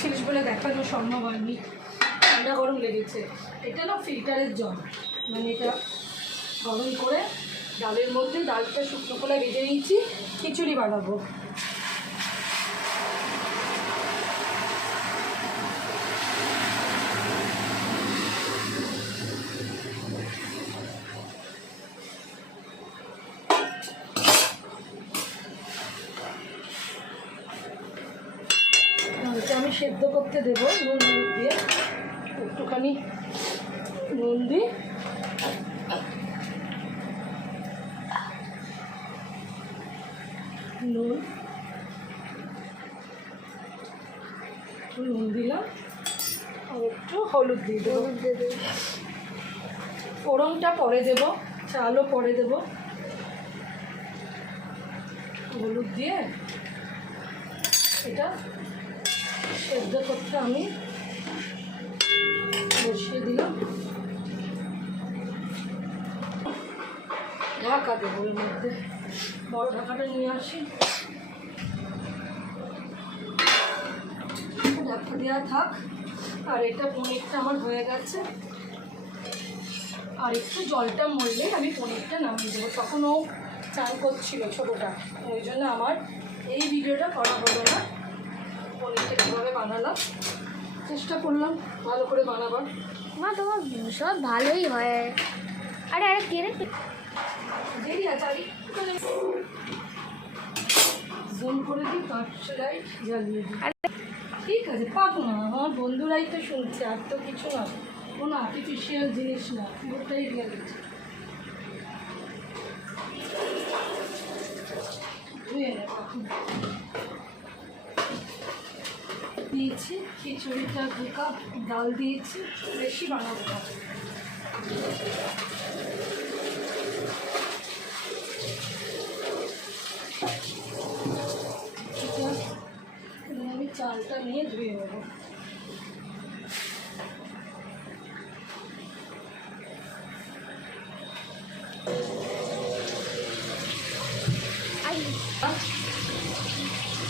বলছিলিস বলে দেখানো সম্ভব হয়নি, ঠান্ডা গরম লেগেছে। এটা না ফিল্টারের জল, মানে এটা গরম করে ডালের মধ্যে, ডালটা শুকনো কলায় ভেজে নিয়েছি, খিচুড়ি বানাবো। এটা আমি সেদ্ধ করতে দেবো নুন দিয়ে, একটুখানি নুন দিই, নুন দিলাম আর একটু হলুদ দিয়ে দেবো। ফোড়নটা পরে দেবো, চালও পরে দেবো। হলুদ দিয়ে এটা সেদ্ধ করতে আমি বসিয়ে দিলাম। ঢাকা দেবো, এর মধ্যে বড় ঢাকাটা নিয়ে আসি, ঢাকা দেওয়া থাক। আর এটা পনিরটা আমার হয়ে গেছে, আর একটু জলটা মরলে আমি পনিরটা নামিয়ে দেবো। তখন ও চান করছিল ছোটোটা, ওই জন্য আমার এই ভিডিওটা করা হলো না। পনিরটা কীভাবে বানালাম চেষ্টা করলাম ভালো করে বানাবার। মা তোমার সব ভালোই হয়। আরে আরে কে রে, দেরি আছে, আর জুম করে দিই, কাঠ লাইট জ্বালিয়ে দিই। ঠিক আছে, পাক না, আমার বন্ধুরাই তো শুনছে, আর তো কিছু না, কোনো আর্টিফিশিয়াল জিনিস না, পুরোটাই রিয়ালিটি। ধুয়ে নে, দিয়েছি খিচুড়িটা 2 কাপ ডাল দিয়েছি, বেশি বানাবো না। আমি চালটা নিয়ে ধুয়ে নেব।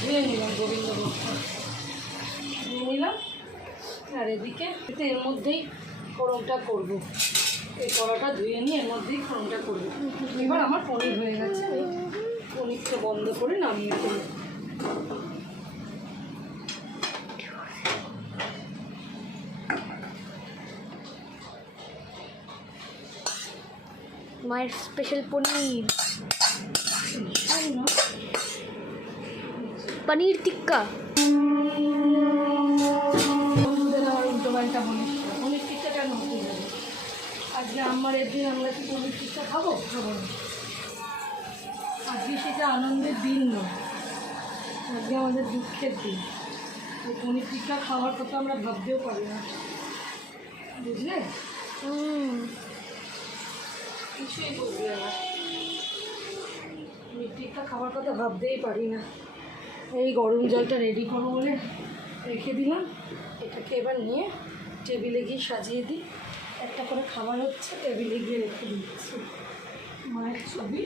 ধুয়ে নিলাম গোবিন্দভোগটা, ধুয়ে নিলাম। আর এদিকে এর মধ্যেই ফোড়নটা করবো, এই কড়াটা ধুয়ে নিয়ে এর মধ্যেই ফোড়নটা করবো। এবার আমার পনির হয়ে গেছে, এই পনিরটা বন্ধ করে নামিয়ে ফেলবো। মায়ের স্পেশাল পনির, পনির টিক্কা। উল্টোপাল্টা বলিস, পনির টিক্কা কেন হতে যাবে? আজকে আমার একদিন আমরা কি পনির টিক্কা খাবো? খাবো না। আজকে সেটা আনন্দের দিন নয়, আজকে আমাদের দুঃখের দিন। এই পনির টিক্কা খাওয়ার কথা আমরা ভাবতেও পারি না, বুঝলে? কিছুই বুঝলে না, পনির টিক্কা খাওয়ার কথা ভাবতেই পারি না। এই গরম জলটা রেডি করবো বলে রেখে দিলাম, এটাকে এবার নিয়ে টেবিলে গিয়ে সাজিয়ে দিই। একটা করে খাবার হচ্ছে, টেবিলে গিয়ে রেখে দিচ্ছি। মায়ের ছবি